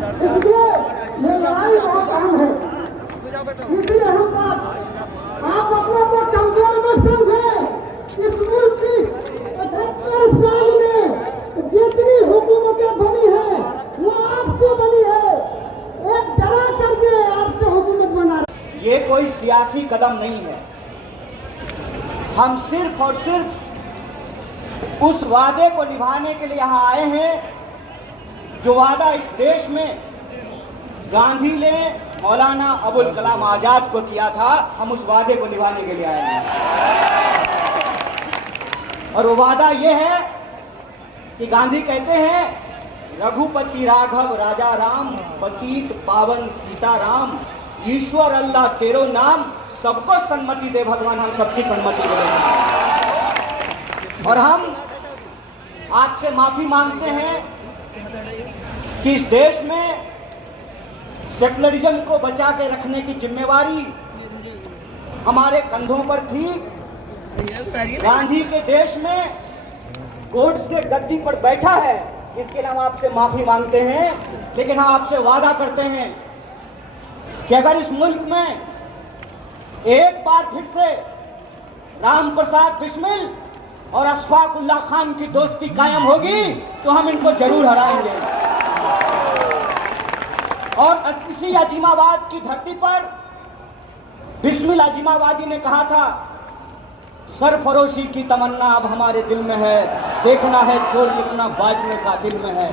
इसलिए ये लड़ाई बहुत अहम है। इसलिए हम आप अपने को कमजोर मत समझे। इस मुल्क की 78 साल में जितनी हुकूमतें बनी है वो आपसे बनी है। एक डरा करके आपसे हुकूमत बना। ये कोई सियासी कदम नहीं है। हम सिर्फ और सिर्फ उस वादे को निभाने के लिए यहाँ आए हैं जो वादा इस देश में गांधी ने मौलाना अबुल कलाम आजाद को किया था। हम उस वादे को निभाने के लिए आए हैं और वो वादा ये है कि गांधी कहते हैं, रघुपति राघव राजा राम, पतित पावन सीताराम, ईश्वर अल्लाह तेरो नाम, सबको सन्मति दे भगवान। हम सबकी सन्मति दे और हम आपसे माफी मांगते हैं कि इस देश में सेकुलरिज्म को बचा के रखने की जिम्मेवारी हमारे कंधों पर थी। गांधी के देश में गोडसे गद्दी पर बैठा है, इसके लिए हम आपसे माफी मांगते हैं। लेकिन हम आपसे वादा करते हैं कि अगर इस मुल्क में एक बार फिर से राम प्रसाद बिस्मिल और अशफाक उल्लाह खान की दोस्ती कायम होगी तो हम इनको जरूर हराएंगे। और इसी अजीमाबाद की धरती पर बिस्मिल अजीमाबादी ने कहा था, सरफरोशी की तमन्ना अब हमारे दिल में है, देखना है चोर कितना बाजने का दिल में है।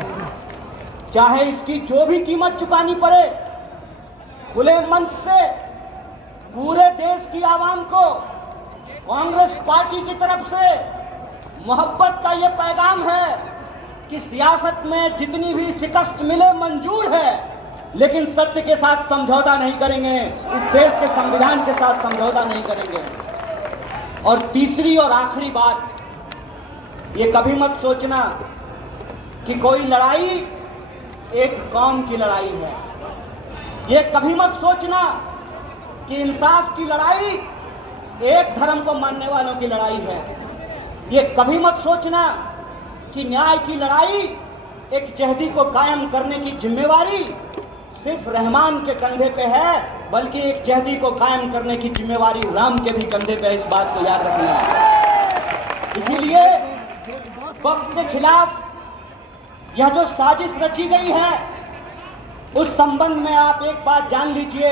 चाहे इसकी जो भी कीमत चुकानी पड़े, खुले मंच से पूरे देश की आवाम को कांग्रेस पार्टी की तरफ से मोहब्बत का ये पैगाम है कि सियासत में जितनी भी शिकस्त मिले मंजूर है, लेकिन सत्य के साथ समझौता नहीं करेंगे, इस देश के संविधान के साथ समझौता नहीं करेंगे। और तीसरी और आखिरी बात, ये कभी मत सोचना कि कोई लड़ाई एक कौम की लड़ाई है। ये कभी मत सोचना कि इंसाफ की लड़ाई एक धर्म को मानने वालों की लड़ाई है। ये कभी मत सोचना कि न्याय की लड़ाई, एक जहदी को कायम करने की जिम्मेवारी सिर्फ रहमान के कंधे पे है, बल्कि एक जहदी को कायम करने की जिम्मेवारी राम के भी कंधे पे है। इस बात को याद रखना। इसीलिए वक्त के खिलाफ यह जो साजिश रची गई है, उस संबंध में आप एक बात जान लीजिए,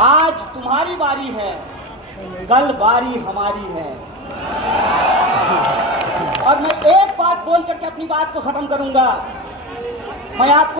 आज तुम्हारी बारी है, कल बारी हमारी है। और मैं एक बात बोल करके अपनी बात को खत्म करूंगा। मैं आपको